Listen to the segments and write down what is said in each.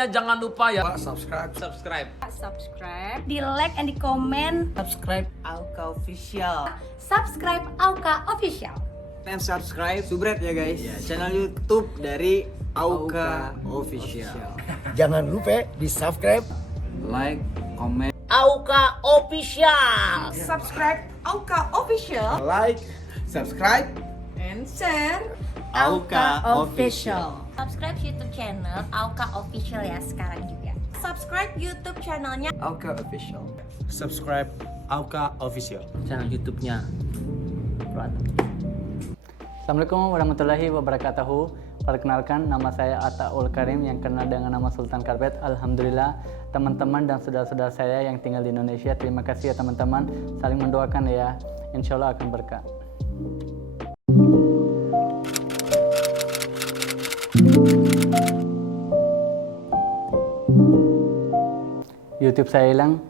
channelnya jangan lupa ya subscribe, Subscribe, di like and di komen. Subscribe Auka Official Subscribe Auka Official. dan subscribe Subret ya guys. Ya, channel YouTube dari Auka Official. Jangan lupa di subscribe, Like, comment, Auka Official. Subscribe Auka Official like, subscribe. and share. Auka Official. Subscribe YouTube channel Auka Official ya sekarang juga. Subscribe YouTube channelnya Auka Official. Subscribe Auka Official. channel YouTube-nya. Assalamualaikum warahmatullahi wabarakatuh. Perkenalkan, nama saya Ataul Karim yang kenal dengan nama Sultan Karpet. Alhamdulillah, teman-teman dan saudara-saudara saya yang tinggal di Indonesia, terima kasih ya teman-teman. Saling mendoakan ya, insya Allah akan berkah. YouTube saya hilang,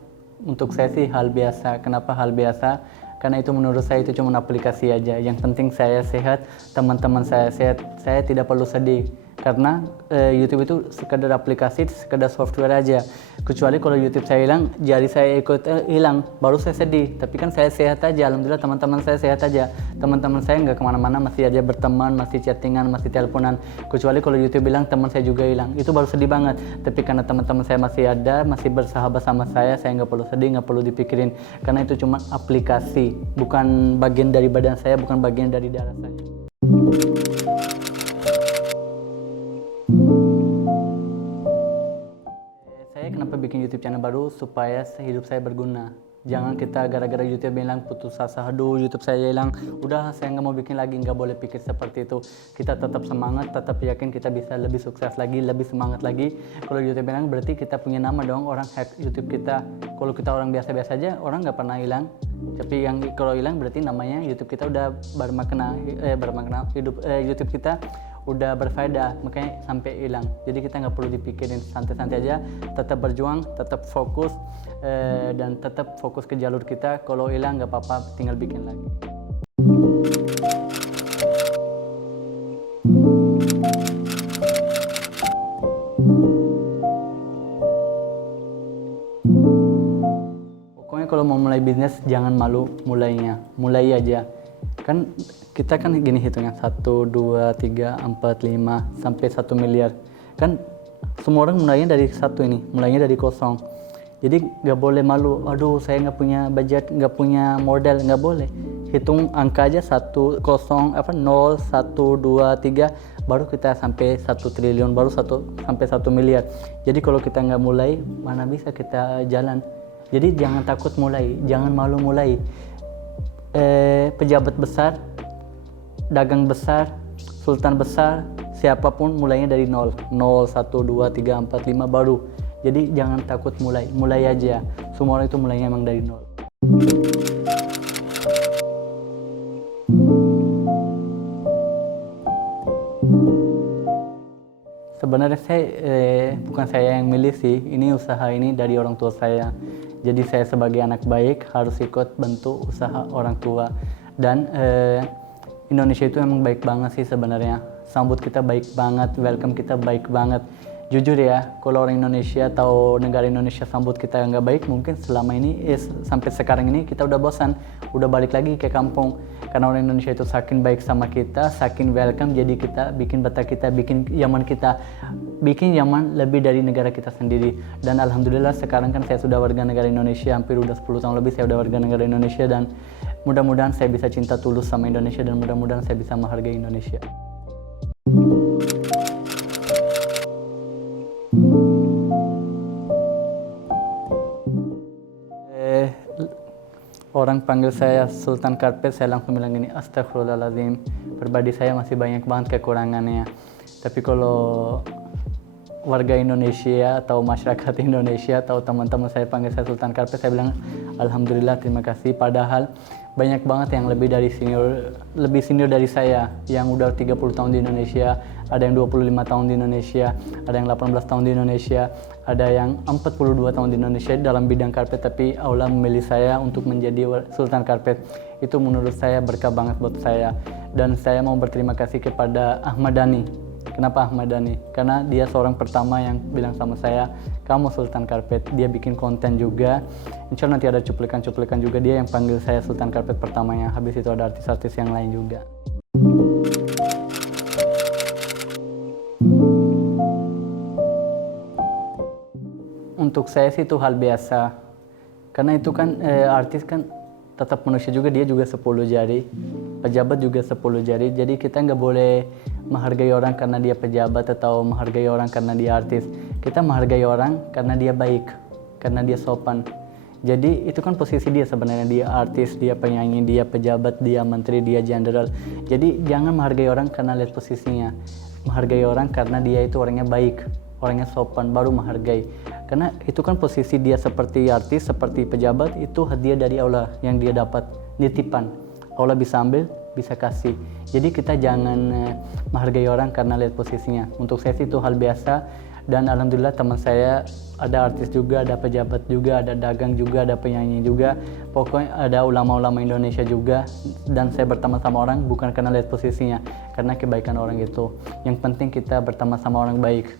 untuk saya sih hal biasa. Kenapa hal biasa? Karena itu menurut saya itu cuma aplikasi aja. Yang penting saya sehat, teman-teman saya sehat. Saya tidak perlu sedih. Karena YouTube itu sekedar aplikasi, sekedar software aja. Kecuali kalau YouTube saya hilang, jari saya ikut hilang, baru saya sedih. Tapi kan saya sehat aja, alhamdulillah teman-teman saya sehat aja. Teman-teman saya nggak kemana-mana, masih aja berteman, masih chattingan, masih teleponan. Kecuali kalau YouTube bilang teman saya juga hilang, itu baru sedih banget. Tapi karena teman-teman saya masih ada, masih bersahabat sama saya nggak perlu sedih, nggak perlu dipikirin. Karena itu cuma aplikasi, bukan bagian dari badan saya, bukan bagian dari darah saya. Saya kenapa bikin YouTube channel baru? Supaya hidup saya berguna. Jangan kita gara-gara YouTube bilang putus asa, aduh YouTube saya hilang, udah saya nggak mau bikin lagi. Nggak boleh pikir seperti itu. Kita tetap semangat, tetap yakin kita bisa lebih sukses lagi, lebih semangat lagi. Kalau YouTube bilang berarti kita punya nama dong, orang hack YouTube kita. Kalau kita orang biasa-biasa aja, orang nggak pernah hilang. Tapi yang kalau hilang berarti namanya YouTube kita udah bermakna, hidup YouTube kita udah berfaedah, makanya sampai hilang. Jadi kita nggak perlu dipikirin, santai-santai aja, tetap berjuang, tetap fokus, dan tetap fokus ke jalur kita. Kalau hilang nggak apa-apa, tinggal bikin lagi. Pokoknya kalau mau mulai bisnis jangan malu mulainya, mulai aja. Kan kita kan gini hitungnya 1, 2, 3, 4, 5 sampai 1 miliar. Kan semua orang mulainya dari satu ini, mulainya dari kosong. Jadi nggak boleh malu, aduh saya nggak punya budget, nggak punya modal, nggak boleh. Hitung angka aja 1, 0, 1, 2, 3, baru kita sampai 1 triliun, baru sampai 1 miliar. Jadi kalau kita nggak mulai, mana bisa kita jalan. Jadi jangan takut mulai, jangan malu mulai. Pejabat besar, dagang besar, sultan besar, siapapun mulainya dari 0, 1, 2, 3, 4, 5 baru. Jadi jangan takut mulai aja. Semua orang itu mulainya emang dari 0. Sebenarnya bukan saya yang milih sih, ini usaha ini dari orang tua saya. Jadi saya sebagai anak baik harus ikut bantu usaha orang tua. Dan Indonesia itu emang baik banget sih sebenarnya. Sambut kita baik banget, welcome kita baik banget. Jujur ya, kalau orang Indonesia atau negara Indonesia sambut kita nggak baik, mungkin selama ini, sampai sekarang ini kita udah bosan, udah balik lagi ke kampung. Karena orang Indonesia itu saking baik sama kita, saking welcome, jadi kita bikin betah kita, bikin nyaman lebih dari negara kita sendiri. Dan alhamdulillah sekarang kan saya sudah warga negara Indonesia, hampir udah 10 tahun lebih saya udah warga negara Indonesia, dan mudah-mudahan saya bisa cinta tulus sama Indonesia, dan mudah-mudahan saya bisa menghargai Indonesia. Orang panggil saya Sultan Karpet, saya langsung bilang gini, astagfirullahaladzim, pribadi saya masih banyak banget kekurangannya. Tapi kalau warga Indonesia atau masyarakat Indonesia atau teman-teman saya panggil saya Sultan Karpet, saya bilang alhamdulillah, terima kasih. Padahal banyak banget yang lebih senior dari saya, yang udah 30 tahun di Indonesia, ada yang 25 tahun di Indonesia, ada yang 18 tahun di Indonesia, ada yang 42 tahun di Indonesia dalam bidang karpet, tapi Allah memilih saya untuk menjadi Sultan Karpet. Itu menurut saya berkah banget buat saya. Dan saya mau berterima kasih kepada Ahmad Dhani Kenapa Ahmad Dhani? Karena dia seorang pertama yang bilang sama saya, kamu Sultan Karpet. Dia bikin konten juga. Insya Allah nanti ada cuplikan-cuplikan juga, dia yang panggil saya Sultan Karpet pertamanya. Habis itu ada artis-artis yang lain juga. Untuk saya sih itu hal biasa. Karena itu kan artis kan tetap manusia juga, dia juga 10 jari. Pejabat juga 10 jari, jadi kita nggak boleh menghargai orang karena dia pejabat atau menghargai orang karena dia artis. Kita menghargai orang karena dia baik, karena dia sopan. Jadi itu kan posisi dia sebenarnya, dia artis, dia penyanyi, dia pejabat, dia menteri, dia jenderal. Jadi jangan menghargai orang karena lihat posisinya. Menghargai orang karena dia itu orangnya baik, orangnya sopan, baru menghargai. Karena itu kan posisi dia seperti artis, seperti pejabat, itu hadiah dari Allah yang dia dapat, nitipan. Allah bisa ambil, bisa kasih. Jadi kita jangan menghargai orang karena lihat posisinya. Untuk saya sih itu hal biasa. Dan alhamdulillah teman saya ada artis juga, ada pejabat juga, ada dagang juga, ada penyanyi juga. Pokoknya ada ulama-ulama Indonesia juga. Dan saya berteman sama orang bukan karena lihat posisinya, karena kebaikan orang itu. Yang penting kita berteman sama orang baik.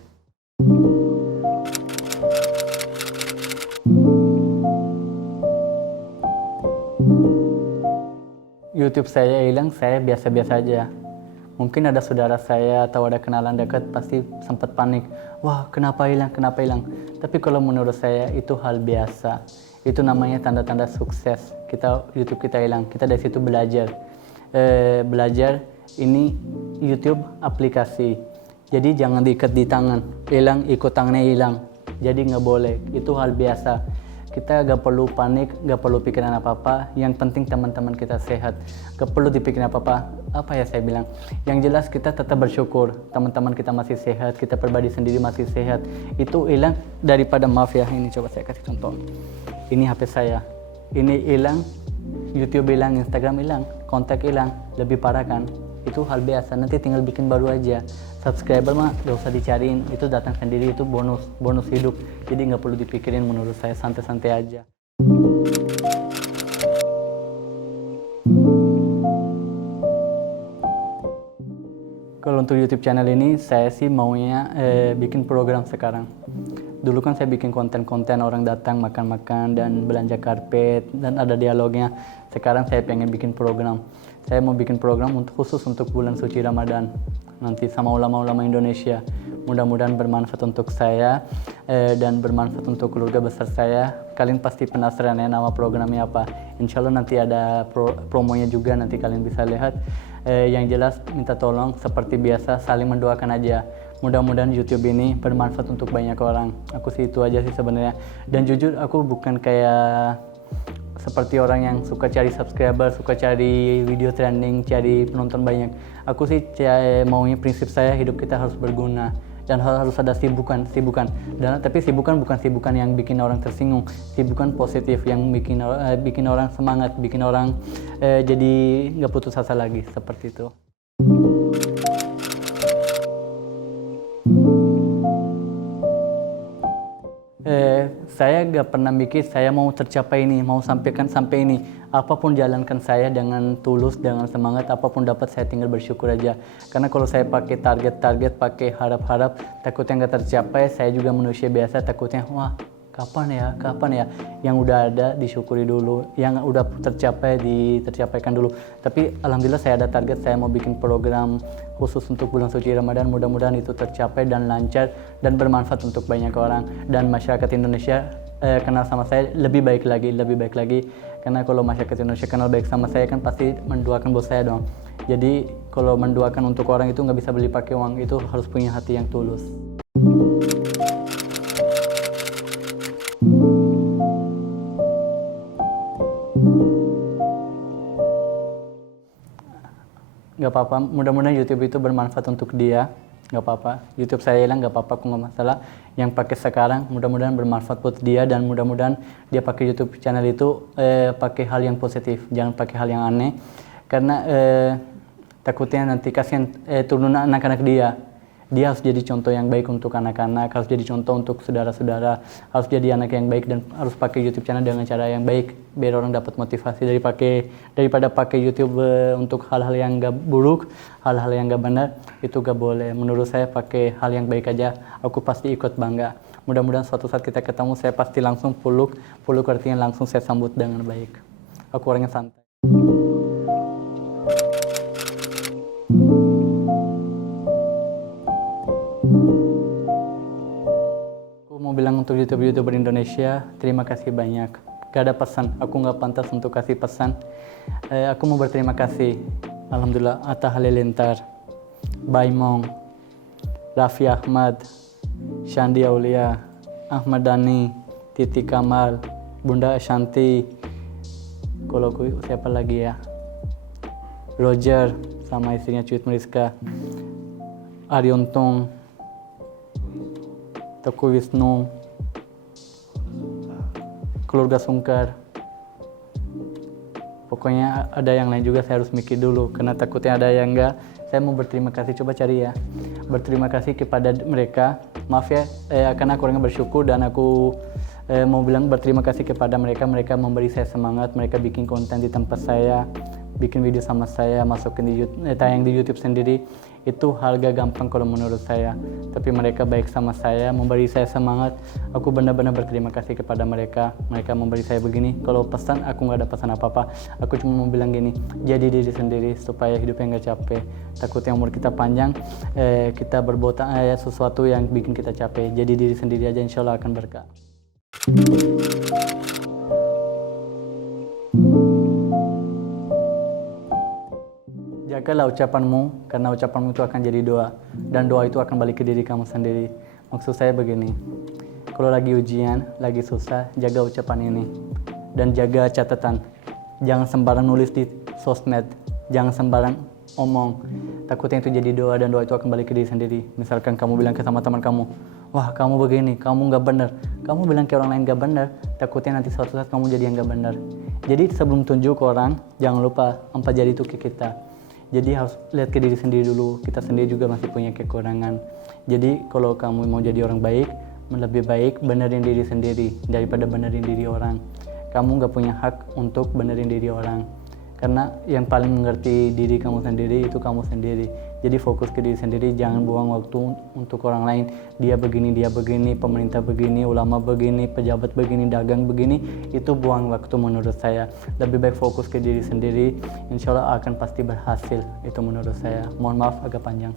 YouTube saya hilang, saya biasa-biasa aja. Mungkin ada saudara saya atau ada kenalan dekat pasti sempat panik. Wah, kenapa hilang, kenapa hilang? Tapi kalau menurut saya itu hal biasa. Itu namanya tanda-tanda sukses. YouTube kita hilang, kita dari situ belajar. Belajar ini YouTube aplikasi. Jadi jangan diikat di tangan. Hilang, ikut tangannya hilang. Jadi nggak boleh, itu hal biasa. Kita gak perlu panik, gak perlu pikiran apa-apa. Yang penting teman-teman kita sehat. Gak perlu dipikirin apa-apa. Apa ya saya bilang? Yang jelas kita tetap bersyukur. Teman-teman kita masih sehat, kita pribadi sendiri masih sehat. Itu hilang daripada, maaf ya, ini coba saya kasih contoh. Ini HP saya. Ini hilang, YouTube hilang, Instagram hilang, kontak hilang. Lebih parah kan? Itu hal biasa, nanti tinggal bikin baru aja. Subscriber mah gak usah dicariin, itu datang sendiri, itu bonus hidup. Jadi gak perlu dipikirin, menurut saya santai-santai aja. Kalau untuk YouTube channel ini, saya sih maunya bikin program sekarang. Dulu kan saya bikin konten-konten orang datang makan-makan dan belanja karpet dan ada dialognya. Sekarang saya pengen bikin program. Saya mau bikin program khusus untuk bulan suci Ramadan. Nanti sama ulama-ulama Indonesia. Mudah-mudahan bermanfaat untuk saya dan bermanfaat untuk keluarga besar saya. Kalian pasti penasaran ya nama programnya apa. Insya Allah nanti ada promonya juga, nanti kalian bisa lihat. Yang jelas minta tolong seperti biasa saling mendoakan aja. Mudah-mudahan YouTube ini bermanfaat untuk banyak orang. Aku sih itu aja sih sebenarnya. Dan jujur aku bukan kayak seperti orang yang suka cari subscriber, suka cari video trending, cari penonton banyak. Aku sih maunya prinsip saya hidup kita harus berguna dan harus ada sibukan. Dan tapi sibukan bukan sibukan yang bikin orang tersinggung, sibukan positif yang bikin orang semangat, bikin orang jadi nggak putus asa lagi seperti itu. Saya gak pernah mikir saya mau tercapai ini, mau sampaikan sampai ini. Apapun jalankan saya dengan tulus, dengan semangat, apapun dapat saya tinggal bersyukur aja. Karena kalau saya pakai target-target, pakai harap-harap, takutnya gak tercapai, saya juga manusia biasa, takutnya wah kapan ya, yang udah ada disyukuri dulu, yang udah tercapai tercapaikan dulu. Tapi alhamdulillah saya ada target, saya mau bikin program khusus untuk bulan suci Ramadan. Mudah-mudahan itu tercapai dan lancar dan bermanfaat untuk banyak orang dan masyarakat Indonesia kenal sama saya lebih baik lagi. Karena kalau masyarakat Indonesia kenal baik sama saya kan pasti mendoakan buat saya dong. Jadi kalau mendoakan untuk orang itu nggak bisa beli pakai uang, itu harus punya hati yang tulus. Gak apa-apa, mudah-mudahan YouTube itu bermanfaat untuk dia. Gak apa-apa, YouTube saya hilang gak apa-apa, aku gak masalah. Yang pakai sekarang mudah-mudahan bermanfaat buat dia dan mudah-mudahan dia pakai YouTube channel itu pakai hal yang positif, jangan pakai hal yang aneh. Karena takutnya nanti kasihan turunan anak-anak dia. Dia harus jadi contoh yang baik untuk anak-anak, harus jadi contoh untuk saudara-saudara, harus jadi anak yang baik dan harus pakai YouTube channel dengan cara yang baik biar orang dapat motivasi daripada pakai YouTube untuk hal-hal yang gak buruk, hal-hal yang gak benar, itu gak boleh. Menurut saya pakai hal yang baik aja, aku pasti ikut bangga. Mudah-mudahan suatu saat kita ketemu, saya pasti langsung peluk artinya langsung saya sambut dengan baik. Aku orangnya santai. Mau bilang untuk YouTuber Indonesia, terima kasih banyak. Gak ada pesan, aku gak pantas untuk kasih pesan. Aku mau berterima kasih, alhamdulillah, Atta Halilintar, Baimong, Raffi Ahmad, Shandi Aulia, Ahmad Dhani, Titi Kamal, Bunda Ashanti, kalau siapa lagi ya, Roger sama istrinya Cuit Mariska, Aryontong, Teguh Wisnu, keluarga Sungkar. Pokoknya ada yang lain juga, saya harus mikir dulu karena takutnya ada yang enggak. Saya mau berterima kasih, coba cari ya. Berterima kasih kepada mereka. Maaf ya, karena aku orangnya bersyukur dan aku mau bilang berterima kasih kepada mereka. Mereka memberi saya semangat, mereka bikin konten di tempat saya, bikin video sama saya, masukin di tayang di YouTube sendiri. Itu hal gak gampang kalau menurut saya, tapi mereka baik sama saya, memberi saya semangat. Aku benar-benar berterima kasih kepada mereka. Mereka memberi saya begini. Kalau pesan, aku gak ada pesan apa-apa. Aku cuma mau bilang gini, jadi diri sendiri supaya hidupnya gak capek. Takutnya umur kita panjang, kita berbuat sesuatu yang bikin kita capek. Jadi diri sendiri aja, insya Allah akan berkah. Jagalah ucapanmu, karena ucapanmu itu akan jadi doa, dan doa itu akan balik ke diri kamu sendiri. Maksud saya begini, kalau lagi ujian, lagi susah, jaga ucapan ini, dan jaga catatan. Jangan sembarang nulis di sosmed, jangan sembarang omong. Takutnya itu jadi doa, dan doa itu akan balik ke diri sendiri. Misalkan kamu bilang ke sama teman kamu, wah kamu begini, kamu gak benar. Kamu bilang ke orang lain gak benar, takutnya nanti suatu saat kamu jadi yang gak benar. Jadi sebelum tunjuk ke orang, jangan lupa empat jari itu ke kita. Jadi harus lihat ke diri sendiri dulu, kita sendiri juga masih punya kekurangan. Jadi kalau kamu mau jadi orang baik, lebih baik benerin diri sendiri daripada benerin diri orang. Kamu gak punya hak untuk benerin diri orang. Karena yang paling mengerti diri kamu sendiri itu kamu sendiri. Jadi fokus ke diri sendiri, jangan buang waktu untuk orang lain. Dia begini, pemerintah begini, ulama begini, pejabat begini, dagang begini. Itu buang waktu menurut saya. Lebih baik fokus ke diri sendiri, insya Allah akan pasti berhasil. Itu menurut saya. Mohon maaf agak panjang.